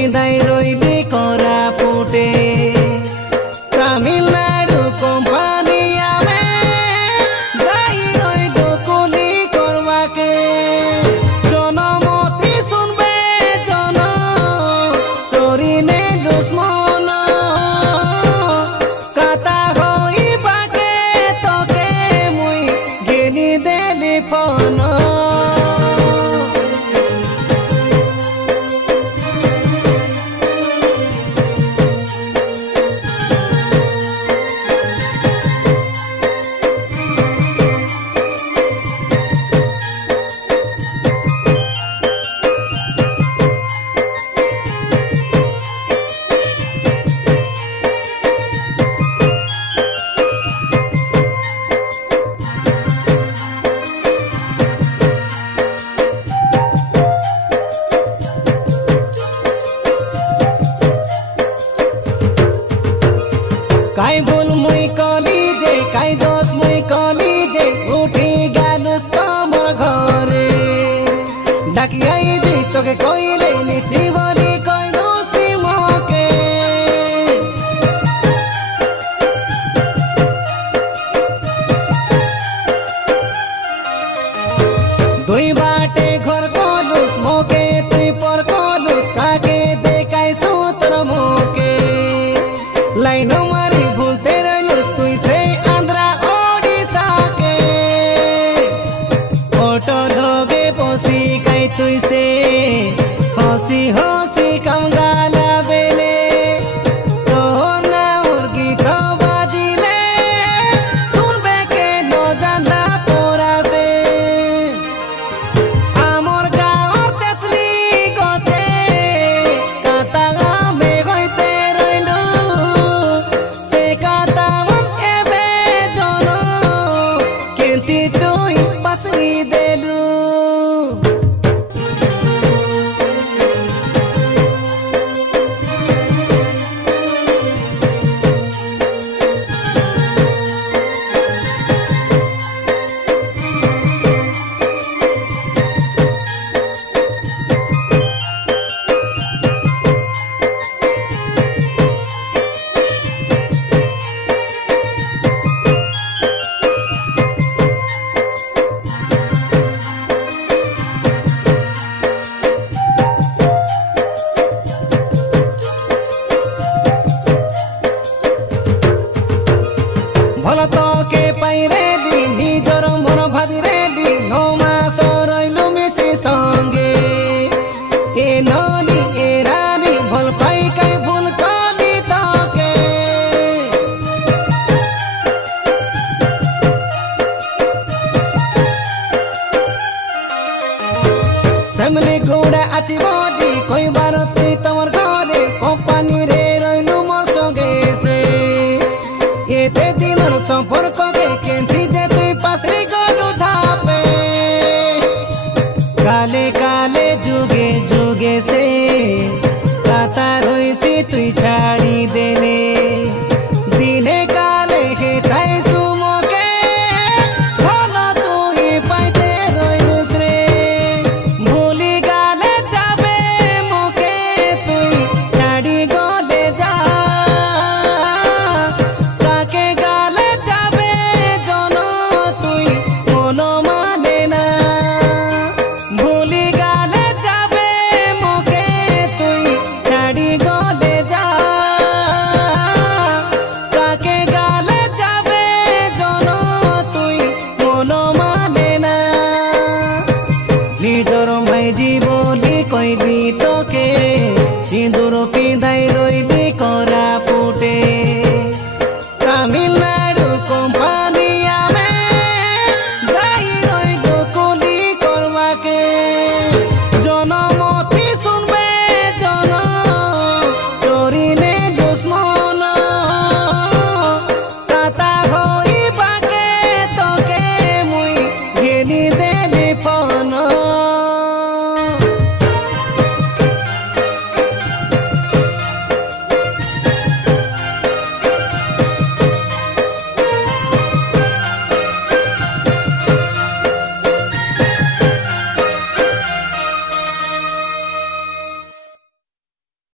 পিঁধাই রইলি কোরাপুটে Tamil Nadu company আমি যাই রইল কুলি করবাকে জনমতি শুনবে জন চরিনে দুশ্মন কাতা হইবাকে তোকে মুই গেলি দেলি ফোন কাই ভুল মুই কলি যে কাই দোষ মুই কলি যে উঠি গেলুস তোমার ঘরে ডাকি আইবি তোকে কইলে নিছি বলি কইলুস মোকে দুই বাটে ঘর কলুস মোকে তুই পর কলুস কাকে দেখাই সুতর মোকে লাইন মারি ভুলতে রইলুস তুই সে আন্ধ্রা ওড়িশা के ऑटो लोगे पोसी काई तुई से हंसी हंसी कम गाला बेले तो ना उर्गी तो बाजिले सुनबे के नो जानला पोरा से आमोर गाँवर तेतली गते काता गामे गइते रइलु से काता मन एबे जन केंती तुई बसरी देलु भल तके पाई रेली निजर मन भावी रेली 9 मास रइलु मिसी संगे ए नली ए रानी भल पाई काई भूल कली तके फैमिली घोड़ा आछि बडी कोई बार तुई तमर घरे कंपनी रे रइलु मोर संगे से एते दिनर संपर्क के केंथी जे तुई पासरी गलु धापे काले काले जुगे जुगे से काता रोइसी तुई छाड़ी देने दिने काले हे ताई सुमके भल तुई पाइते रइलुस रे भूली गाले जाबे मोके तुई छाड़ी गले जा ताके गाले जाबे जन तुई मन माने ना भूली गाले जाबे मोके तुई छाड़ी गले जा ताके गाले जाबे जन तुई मन माने ना निजर भाई जीवली कइली तोके सिंदूर पिंधाई रइली